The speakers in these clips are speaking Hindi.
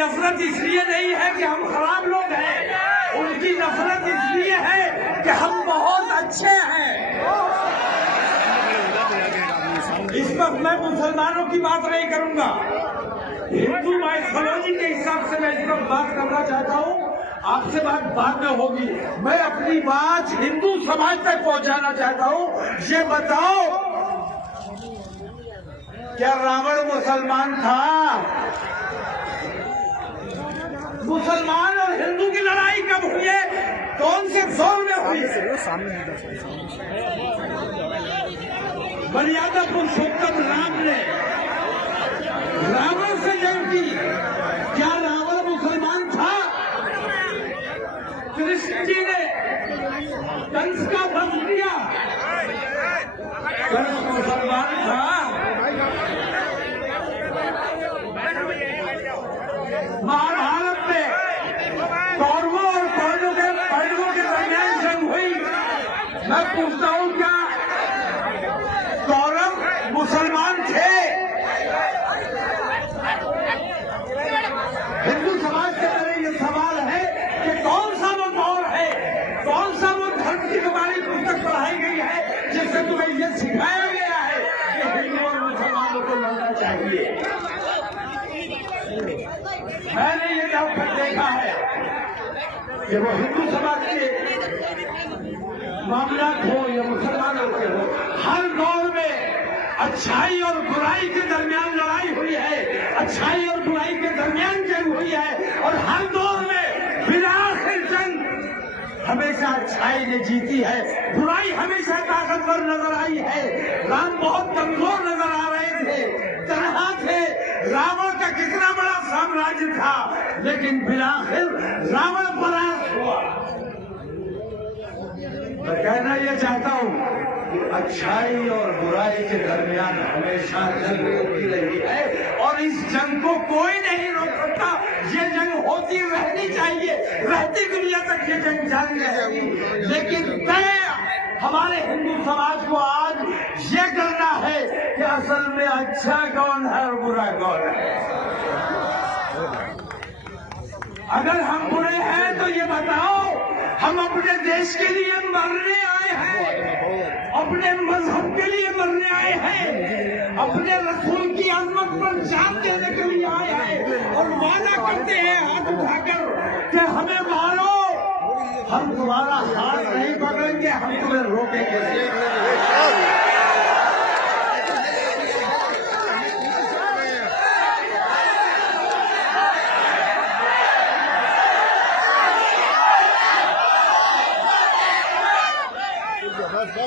नफरत इसलिए नहीं है कि हम खराब लोग हैं, उनकी नफरत इसलिए है कि हम बहुत अच्छे हैं। इस वक्त मैं मुसलमानों की बात नहीं करूंगा, हिंदू माइथोलॉजी के हिसाब से मैं इस वक्त बात करना चाहता हूँ। आपसे बात बाद में होगी। मैं अपनी बात हिंदू समाज तक पहुंचाना चाहता हूँ। ये बताओ, क्या रावण मुसलमान था? मुसलमान और हिंदू की लड़ाई कब हुई है? कौन से दौर में हुई है? मर्यादा पुरुषोत्तम राम ने रावण से जंग की। क्या रावण मुसलमान था? कृष्ण जी ने कंस का वध किया, कंस मुसलमान था? महाभारत में कौरवों और पांडवों के दरमियान जंग हुई। मैं पूछता हूँ, क्या कौरव मुसलमान थे? हिंदू समाज के अंदर ये सवाल है कि कौन सा वो दौर है, कौन सा वो धर्म की तुम्हारी पुस्तक पढ़ाई गई है जिससे तुम्हें ये सिखाया गया है कि हिंदू और मुसलमानों को लड़ना चाहिए। मैंने ये अब तक देखा है कि वो हिंदू समाज के मामला हो या मुसलमानों के हो, हर दौर में अच्छाई और बुराई के दरमियान लड़ाई हुई है, अच्छाई और बुराई के दरमियान जंग हुई है, और हर दौर में बिना आखिर जंग हमेशा अच्छाई ने जीती है, बुराई हमेशा ताकतवर नजर आई है। राम बहुत कमजोर नजर आ रहे थे, तन्हा थे। रावण का कितना बड़ा साम्राज्य था, लेकिन बिलाखिर रावण परास्त हुआ। मैं कहना यह चाहता हूँ कि अच्छाई और बुराई के दरमियान हमेशा जंग होती रही है, और इस जंग को कोई नहीं रोक सकता। ये जंग होती रहनी चाहिए, रहती दुनिया तक ये जंग जारी रहेगी। लेकिन तय हमारे हिंदू समाज को आज ये करना है कि असल में अच्छा कौन है और बुरा कौन है। अगर हम बुरे हैं तो ये बताओ, हम अपने देश के लिए मरने आए हैं, अपने मजहब के लिए मरने आए हैं, अपने रसूल की अजमत पर जान देने के लिए आए हैं, और वादा करते हैं हाथ उठाकर कि हमें मारो, हम तुम्हारा हाथ नहीं पकड़ेंगे, हम तुम्हें रोकेंगे।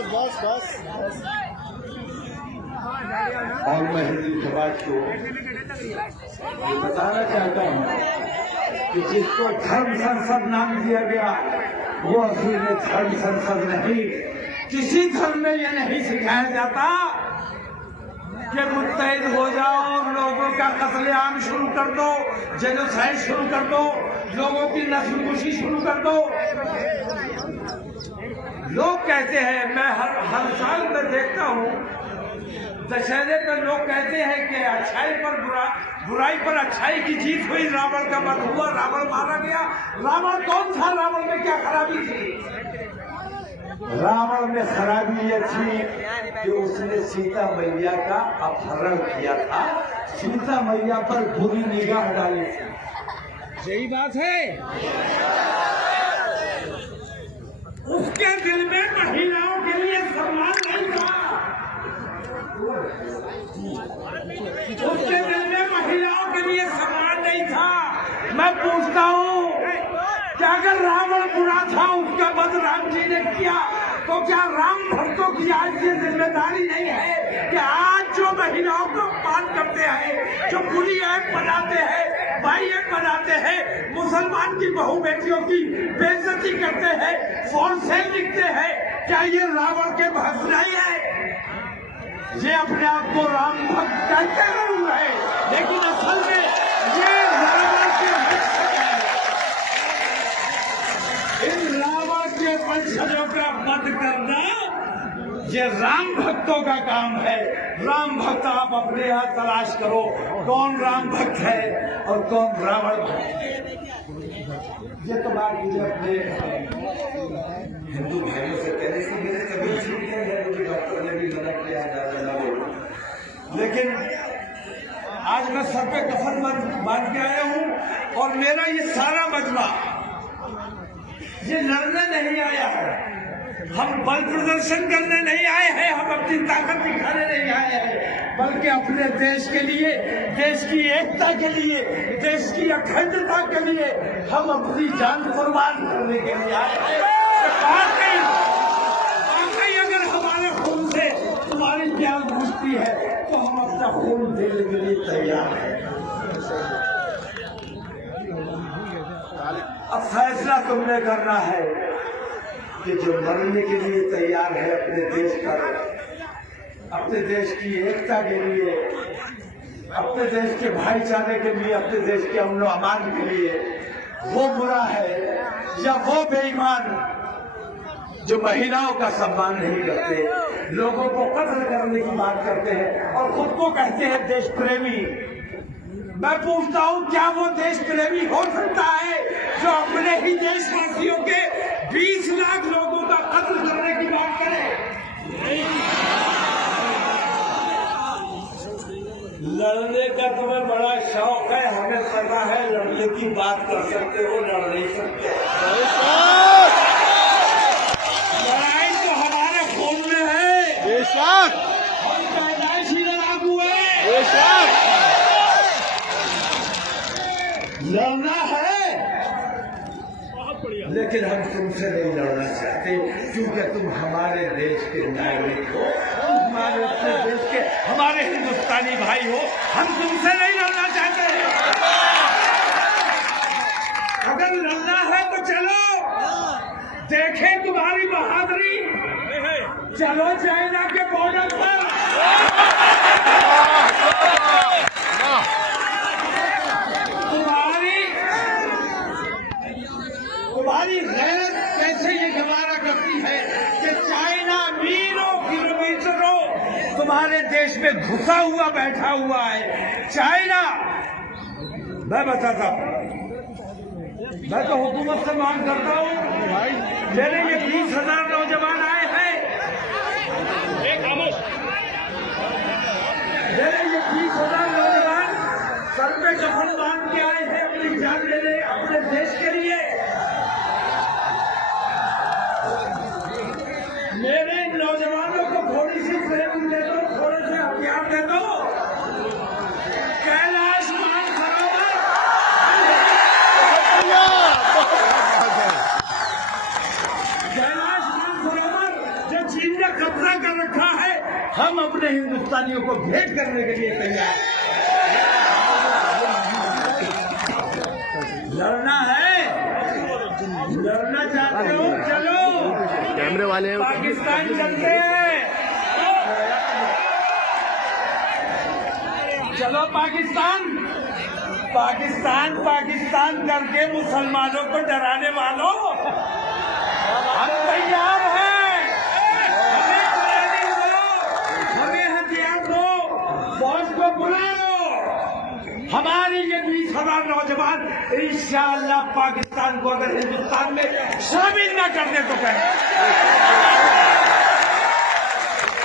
बस। और मैं हिंदू समाज को ये बताना चाहता हूँ कि जिसको धर्म संसद नाम दिया गया वो असल में धर्म संसद नहीं। किसी धर्म में ये नहीं सिखाया जाता कि मुत्तहिद हो जाओ और लोगों का कत्लेआम शुरू कर दो, जेनोसाइड शुरू कर दो, लोगों की नस्लकुशी शुरू कर दो। लोग कहते हैं, मैं हर साल में देखता हूँ, दशहरे पर लोग कहते हैं कि अच्छाई पर बुराई पर अच्छाई की जीत हुई, रावण का वध हुआ, रावण मारा गया। रावण कौन था? रावण में क्या खराबी थी? रावण में खराबी ये थी कि उसने सीता मैया का अपहरण किया था, सीता मैया पर बुरी निगाह डाली थी। यही बात है। उसके दिल में महिलाओं के लिए सम्मान नहीं था, उसके दिल में महिलाओं के लिए सम्मान नहीं था। मैं पूछता हूँ कि अगर रावण बुरा था, उसका वध राम जी ने किया, तो क्या राम भक्तों की आज ये जिम्मेदारी नहीं है कि आज जो महिलाओं को अपमान करते हैं, जो बुरी ऐप बनाते हैं, भाई ऐप बनाते हैं, मुसलमान की बहू बेटियों की बेइज्जती करते हैं, फॉर सेल लिखते हैं, क्या ये रावण के भक्त नहीं है? ये अपने आप को राम भक्त कहते जरूर है, लेकिन असल में ये रावण के वंशज हैं। इन रावण के वंशजों का वध करना ये राम भक्तों का काम है। राम भक्त आप अपने यहाँ तलाश करो, कौन राम भक्त है और कौन रावण भक्त है। ये तो बात मुझे अपने हिंदू भाइयों से कहने से मेरे कभी छूटे हैं, मुझे डॉक्टर ने भी मना किया ज्यादा न बोलो, लेकिन आज मैं सर पे कफन बांध के आया हूँ और मेरा ये सारा मजमा ये लड़ने नहीं आया है, हम बल प्रदर्शन करने नहीं आए हैं, हम अपनी ताकत दिखाने नहीं आए हैं, बल्कि अपने देश के लिए, देश की एकता के लिए, देश की अखंडता के लिए हम अपनी जान कुर्बान करने के लिए आए हैं। वाकई अगर हमारे खून से तुम्हारी प्यास बुझती है तो हम अपना खून देने के लिए तैयार हैं। अब फैसला तुमने करना है कि जो मरने के लिए तैयार है अपने देश पर, अपने देश की एकता के लिए, अपने देश के भाईचारे के लिए, अपने देश के अमन अमान के लिए, वो बुरा है या वो बेईमान जो महिलाओं का सम्मान नहीं करते, लोगों को कत्ल करने की बात करते हैं और खुद को कहते हैं देश प्रेमी। मैं पूछता हूँ, क्या वो देश प्रेमी हो सकता है जो अपने ही देशवासियों के 20 लाख लोगों का कत्ल करने की बात करे? लड़ने का तुम्हें बड़ा शौक है, हमें पता है, लड़ने की बात कर सकते हो, लड़ नहीं सकते। लड़ाई तो हमारे खून में है, बेशक हम पैदाइशी लड़ाकू है, बेशक लड़ना है, लेकिन हम तुमसे नहीं लड़ना चाहते क्योंकि तुम हमारे देश के नागरिक हो, हमारे अपने देश के, हमारे हिंदुस्तानी भाई हो, हम तुमसे नहीं लड़ना चाहते। अगर लड़ना है तो चलो देखें तुम्हारी बहादुरी, चलो चाइना के बॉर्डर पर, तुम्हारी गैरत कैसे ये गवारा करती है कि चाइना मीलों किलोमीटरों तुम्हारे देश में घुसा हुआ बैठा हुआ है। चाइना, मैं बताता हूँ, मैं तो हुकूमत से मांग करता हूँ, मेरे ये 20,000 नौजवान आए हैं, मेरे ये 20,000 नौजवान सर पे कफन बांध के आए हैं अपनी जान देने अपने देश के लिए। मेरे नौजवानों को थोड़ी सी ट्रेनिंग दे दो, थोड़े से हथियार दे दो, कैलाश मानसरोवर, कैलाश मानसरोवर जो चीन ने कब्जा कर रखा है, हम अपने हिंदुस्तानियों को भेंट करने के लिए तैयार हैं। लड़ना है, लड़ना चाहते हो, चलो कैमरे वाले पाकिस्तान चलते हैं, चलो पाकिस्तान, पाकिस्तान पाकिस्तान करके मुसलमानों को डराने वालों, हम तैयार हैं, हमें ट्रेनिंग दो, हमें हथियार दो, फौज को बुला लो, हमारी ये 20,000 नौजवान इंशाअल्लाह पाकिस्तान को अगर हिंदुस्तान में शामिल न करने तो कहें।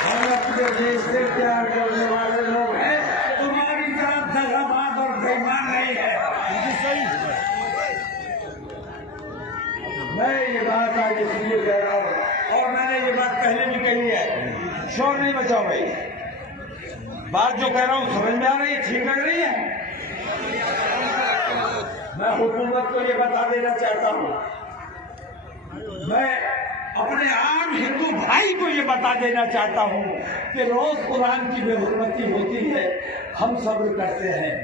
हम अपने देश से प्यार करने वाले लोग हैं, तुम्हारी तरह दगाबाज और बेईमान नहीं है। मैं ये बात आज इसलिए कह रहा हूँ और मैंने ये बात पहले भी कही है, शोर नहीं बचाओ भाई, बात जो कह रहा हूँ समझ में आ रही है, ठीक लग रही है। मैं हुकूमत को ये बता देना चाहता हूँ, मैं अपने आम हिंदू भाई को ये बता देना चाहता हूँ कि रोज कुरान की बेहुरमती होती है, हम सब्र करते हैं,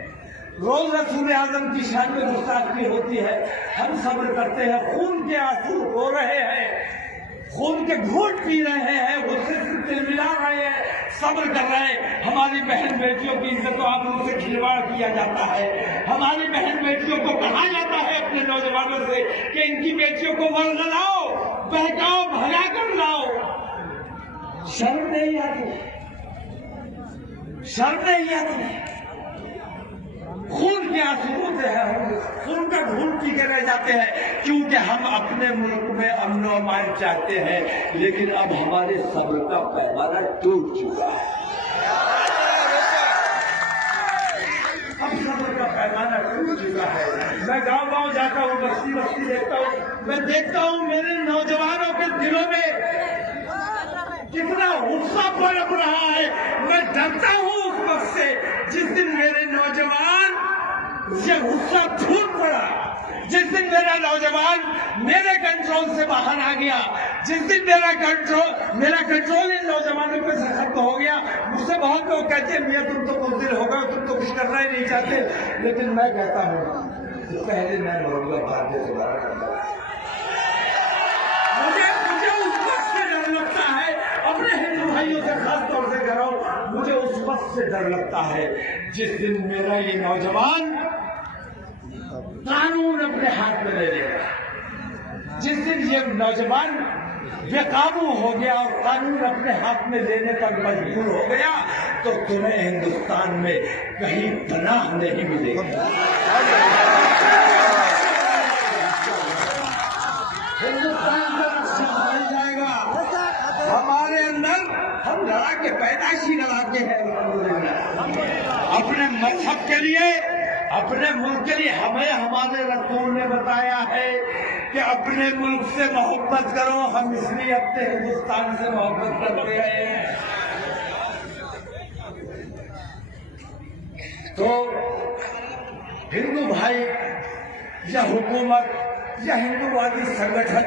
रोज रसूल आजम की शान में गुस्ताखी होती है, हम सब्र करते हैं, खून के आंसू रो रहे हैं, खून के घूंट पी रहे हैं, गुस्से से तिलमिला रहे हैं, सब्र कर रहे हैं। हमारी बहन बेटियों की इज्जत तो आप से खिलवाड़ किया जाता है, हमारी बहन बेटियों को कहा जाता है अपने नौजवानों से कि इनकी बेटियों को वर्गलाओ, बहकाओ, भगा कर लाओ, शर्म नहीं आती। शर्म नहीं आती? खून के आंसू से है, हम खून का घूंट पी के रह जाते हैं क्योंकि हम अपने मुल्क में अमन और अमान चाहते हैं, लेकिन अब हमारे सब्र का पैमाना टूट चुका है। अब सब्र का पैमाना टूट चुका है। मैं गांव गांव जाता हूँ, बस्ती बस्ती देखता हूँ, मैं देखता हूँ मेरे नौजवानों के दिलों में कितना गुस्सा पनप रहा है। मैं डरता हूँ उस वक्त से जिस दिन मेरे नौजवान ये गुस्सा छूट पड़ा, जिस दिन मेरा नौजवान मेरे कंट्रोल से बाहर आ गया, जिस दिन मेरा कंट्रोल इन नौजवानों पे से खत्म हो गया। मुझसे बहुत लोग कहते हैं मियां तुम तो बुज़दिल हो गए, तुम तो कुछ करना ही नहीं चाहते, लेकिन मैं कहता हूँ पहले मैं मरूंगा, बाद में दोबारा करना। मुझे उस वक्त से डर लगता है, अपने हिंदू भाइयों से खास तौर से कह रहा हूं, मुझे उस वक्त से डर लगता है जिस दिन मेरा ये नौजवान कानून अपने हाथ में ले लेगा, जिस दिन ये नौजवान बेकाबू हो गया और कानून अपने हाथ में लेने तक मजबूर हो गया, तो तुम्हें हिंदुस्तान में कहीं पनाह नहीं मिलेगी। हिंदुस्तान का रक्षा बन जाएगा। हमारे अंदर हम लड़ा के पैदाइशी लड़ाते हैं अपने मजहब के लिए, अपने मुल्क के लिए। हमें हमारे रसूल ने बताया है कि अपने मुल्क से मोहब्बत करो, हम इसलिए अपने हिंदुस्तान से मोहब्बत करते हैं। तो हिंदू भाई या हुकूमत या हिंदूवादी संगठन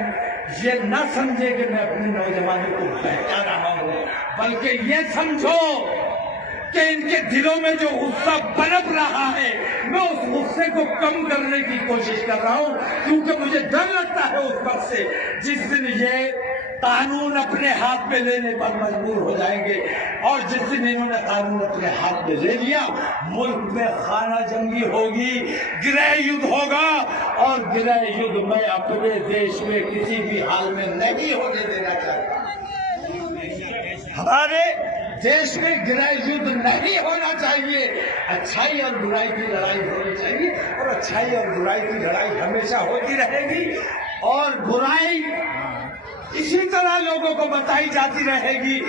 ये न समझे कि मैं अपने नौजवानों को बहका रहा हूं, बल्कि ये समझो कि इनके दिलों में जो गुस्सा पनप रहा है, मैं उस गुस्से को कम करने की कोशिश कर रहा हूं, क्योंकि मुझे डर लगता है उस वक्त से जिस दिन ये कानून अपने हाथ में लेने पर मजबूर हो जाएंगे। और जिस दिन इन्होंने कानून अपने हाथ में ले लिया, मुल्क में खाना जंगी होगी, गृह युद्ध होगा, और गृह युद्ध मैं अपने देश में किसी भी हाल में नहीं होने देना चाहता। हमारे देश में गृह युद्ध नहीं होना चाहिए। अच्छाई और बुराई की लड़ाई होनी चाहिए, और अच्छाई और बुराई की लड़ाई हमेशा होती रहेगी, और बुराई इसी तरह लोगों को बताई जाती रहेगी।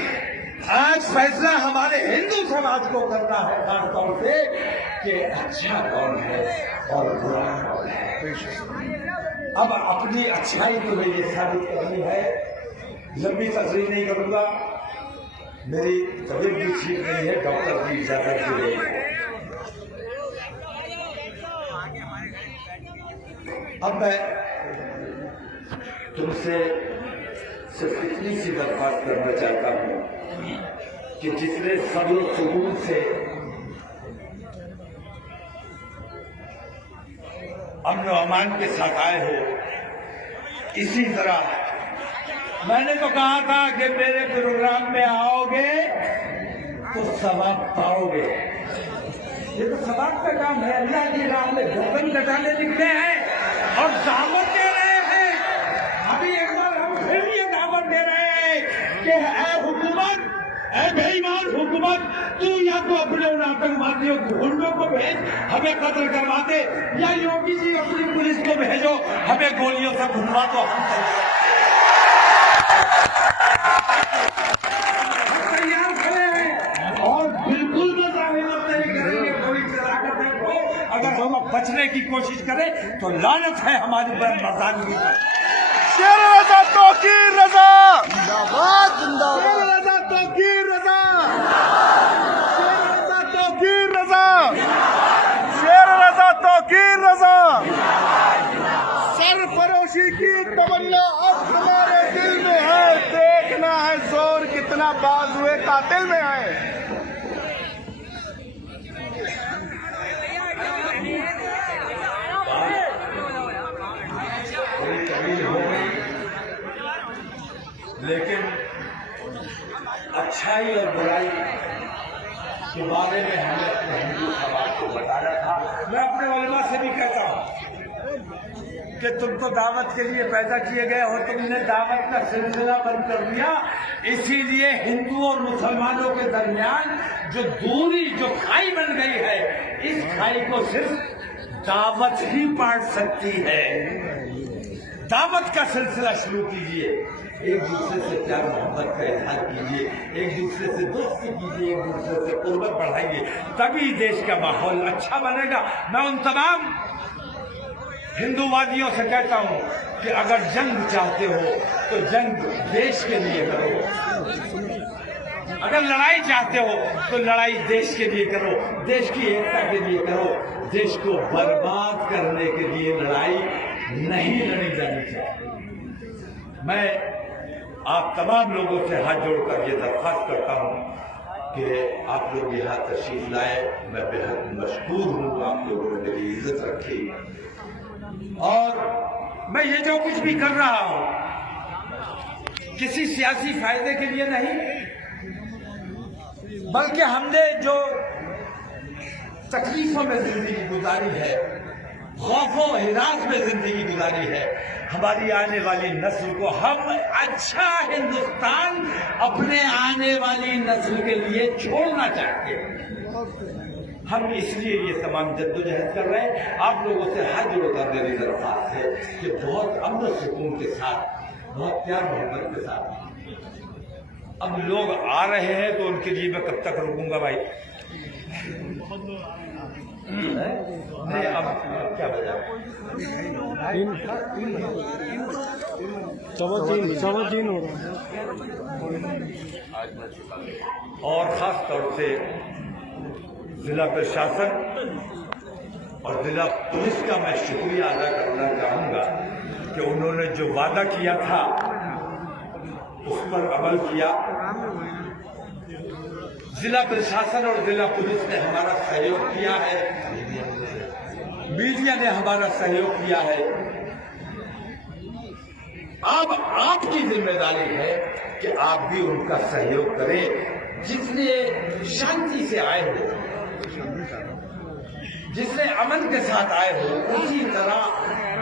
आज फैसला हमारे हिंदू समाज को करना है खासतौर से कि अच्छा कौन है और बुरा कौन है। अब अपनी अच्छाई तो मुझे साबित करनी है। लंबी तकरीर नहीं करूंगा, मेरी तबीयत भी ठीक नहीं है, डॉक्टर की इजाजत के लिए। अब मैं तुमसे सिर्फ इतनी सी दरख्वास्त करना चाहता हूं कि जितने सब्र सुकून से अमन अमान के साथ आए हो, इसी तरह मैंने तो कहा था कि मेरे प्रोग्राम में आओगे तो सवाब पाओगे। ये तो सवाब का काम है। अल्लाह की राह में गर्दन कटाने निकले हैं और दावत दे रहे हैं। अभी एक बार हम फिर ये दावत दे रहे हैं कि ऐ हुकूमत, ऐ बेईमान हुकूमत, तू या तो अपने उन आतंकवादियों गुंडों को भेज, हमें कत्ल करवा दे, या योगी जी अपनी पुलिस को भेजो, हमें गोलियों से भुनवा दो। हम तैयार खड़े हैं और बिल्कुल मज़ाहिमत नहीं करेंगे कोई शराकत को। अगर हम बचने की कोशिश करें तो लानत है हमारी मर्दानगी पर। शेर रज़ा तौकीर रज़ा जिंदाबाद जिंदाबाद, शेर रज़ा तौकीर रज़ा, शेर रज़ा तौकीर रज़ा, शेर रज़ा तौकीर रज़ा। सरफरोशी की तमन्ना अब हमारे दिल में है, देखना है जोर कितना बाजुए कातिल में है। लेकिन अच्छाई और बुराई के बारे में हमें अपने हिंदू समाज को बताना था। मैं अपने उलमा से भी कहता हूँ कि तुम तो दावत के लिए पैदा किए गए हो, तुमने दावत का सिलसिला बंद कर दिया। इसीलिए हिंदुओं और मुसलमानों के दरमियान जो दूरी, जो खाई बन गई है, इस खाई को सिर्फ दावत ही पाट सकती है। दावत का सिलसिला शुरू कीजिए, एक दूसरे से प्यार मोहब्बत का इजहार कीजिए, एक दूसरे से दोस्ती कीजिए, एक दूसरे से कुर्बत बढ़ाइए, तभी देश का माहौल अच्छा बनेगा। मैं उन तमाम हिंदूवादियों से कहता हूं कि अगर जंग चाहते हो तो जंग देश के लिए करो, अगर लड़ाई चाहते हो तो लड़ाई देश के लिए करो, देश की एकता के लिए करो। देश को बर्बाद करने के लिए लड़ाई नहीं लड़ी जानी चाहिए। मैं आप तमाम लोगों से हाथ जोड़कर ये दरख्वास्त करता हूं कि आप लोग यहाँ तशरीफ लाए। मैं बेहद मशकूर हूँ, आप लोगों ने मेरी इज्जत रखी। और मैं ये जो कुछ भी कर रहा हूं किसी सियासी फायदे के लिए नहीं, बल्कि हमने जो तकलीफों में जिंदगी गुजारी है, खौफो हिरास में जिंदगी गुजारी है, हमारी आने वाली नस्ल को हम अच्छा हिंदुस्तान अपने आने वाली नस्ल के लिए छोड़ना चाहते हैं। हम इसलिए ये तमाम जद्दोजहद कर रहे हैं। आप लोगों से हाथ जोड़कर मेरी दरख्वास्त है कि बहुत अमन सुकून के साथ, बहुत प्यार मोहब्बत के साथ अब लोग आ रहे हैं, तो उनके लिए मैं कब तक रुकूंगा भाई? नहीं, अब क्या बजा? 3 हो रहा है। और खास तौर से जिला प्रशासन और जिला पुलिस का मैं शुक्रिया अदा करना चाहूंगा कि उन्होंने जो वादा किया था उस पर अमल किया। जिला प्रशासन और जिला पुलिस ने हमारा सहयोग किया है, मीडिया ने हमारा सहयोग किया है। अब आपकी जिम्मेदारी है कि आप भी उनका सहयोग करें। जिसने शांति से आए हो, जिसने अमन के साथ आए हो, उसी तरह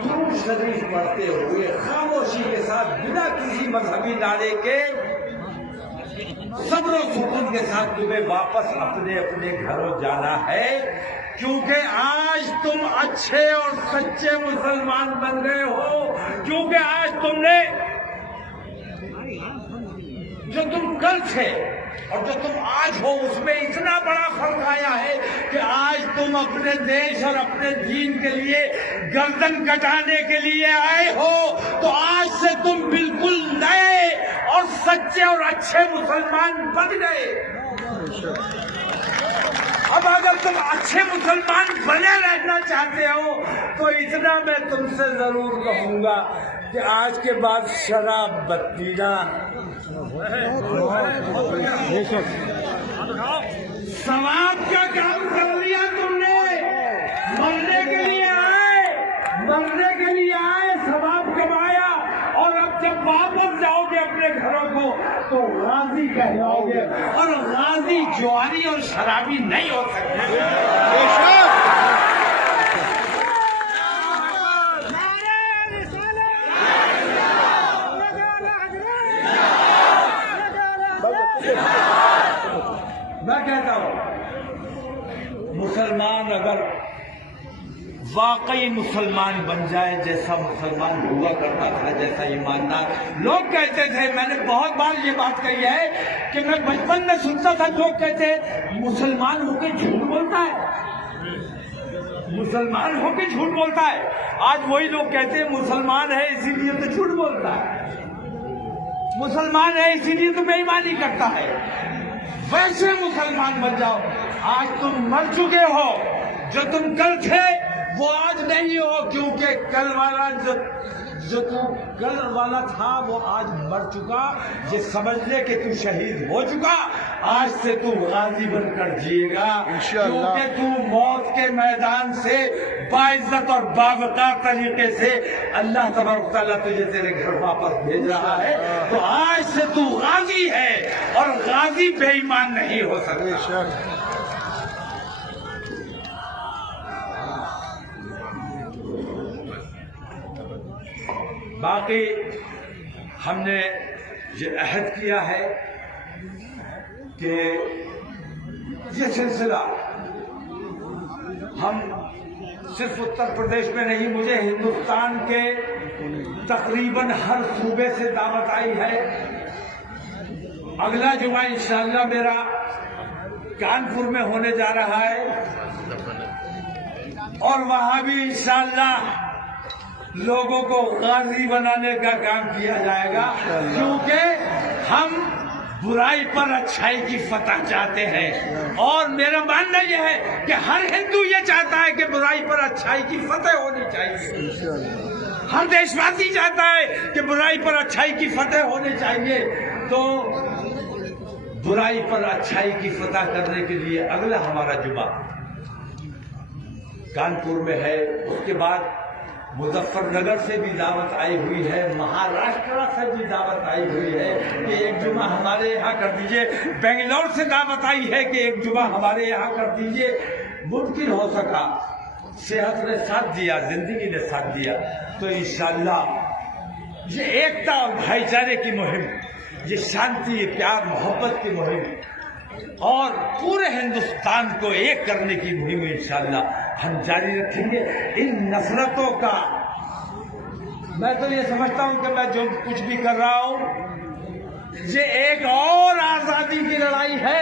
दुरूद शरीफ पढ़ते हुए खामोशी के साथ, बिना किसी मजहबी नारे के, सब्र और सुकून के साथ तुम्हें वापस अपने अपने घरों जाना है। क्योंकि आज तुम अच्छे और सच्चे मुसलमान बन गए हो, क्योंकि आज तुमने जो तुम कल थे और जो तुम आज हो उसमें इतना बड़ा फर्क आया है कि आज तुम अपने देश और अपने दीन के लिए गर्दन कटाने के लिए आए हो। तो आज से तुम बिल्कुल नए और सच्चे और अच्छे मुसलमान बन गए। अब अगर तुम अच्छे मुसलमान बने रहना चाहते हो तो इतना मैं तुमसे जरूर कहूंगा कि आज के बाद शराब मत पीना। सवाब का काम कर लिया तुमने, मरने के लिए आए, सवाब कमाया, और अब जब वापस जाओगे अपने घरों को तो गाजी कहलाओगे, और गाजी ज्वारी और शराबी नहीं हो सकते। मैं कहता हूं मुसलमान अगर वाकई मुसलमान बन जाए, जैसा मुसलमान हुआ करता था, जैसा ईमानदार लोग कहते थे। मैंने बहुत बार ये बात कही है कि मैं बचपन में सुनता था, लोग कहते मुसलमान होकर झूठ बोलता है, मुसलमान होकर झूठ बोलता है। आज वही लोग कहते हैं मुसलमान है इसीलिए तो झूठ बोलता है, मुसलमान है इसीलिए तो बेईमानी करता है। वैसे मुसलमान बन जाओ। आज तुम मर चुके हो, जो तुम कल थे वो आज नहीं हो, क्योंकि कल वाला जो तू कल वाला था वो आज मर चुका। ये समझ ले कि तू शहीद हो चुका। आज से तू गाजी बनकर जिएगा, क्योंकि तू मौत के मैदान से बाइज्जत और बावकार तरीके से अल्लाह तबारक तआला तुझे तेरे घर वापस भेज रहा है। तो आज से तू गाजी है, और गाजी बेईमान नहीं हो सकता। बाकी हमने ये अहद किया है कि ये सिलसिला हम सिर्फ उत्तर प्रदेश में नहीं, मुझे हिंदुस्तान के तकरीबन हर सूबे से दावत आई है। अगला जुमा इंशाअल्लाह मेरा कानपुर में होने जा रहा है और वहां भी इंशाअल्लाह लोगों को गाजी बनाने का काम किया जाएगा, क्योंकि हम बुराई पर अच्छाई की फतह चाहते हैं। और मेरा मानना यह है कि हर हिंदू ये चाहता है कि बुराई पर अच्छाई की फतह होनी चाहिए। हर देशवासी चाहता है कि बुराई पर अच्छाई की फतह होनी चाहिए। तो बुराई पर अच्छाई की फतह करने के लिए अगला हमारा जुमा कानपुर में है। उसके बाद मुजफ्फरनगर से भी दावत आई हुई है, महाराष्ट्र से भी दावत आई हुई है कि एक जुमा हमारे यहाँ कर दीजिए, बेंगलोर से दावत आई है कि एक जुमा हमारे यहाँ कर दीजिए। मुमकिन हो सका, सेहत ने साथ दिया, जिंदगी ने साथ दिया, तो इंशाअल्लाह ये एकता और भाईचारे की मुहिम, ये शांति, ये प्यार मोहब्बत की मुहिम और पूरे हिंदुस्तान को एक करने की मुहिम इंशाअल्लाह हम जारी रखेंगे। इन नफरतों का मैं तो ये समझता हूं कि मैं जो कुछ भी कर रहा हूं ये एक और आजादी की लड़ाई है।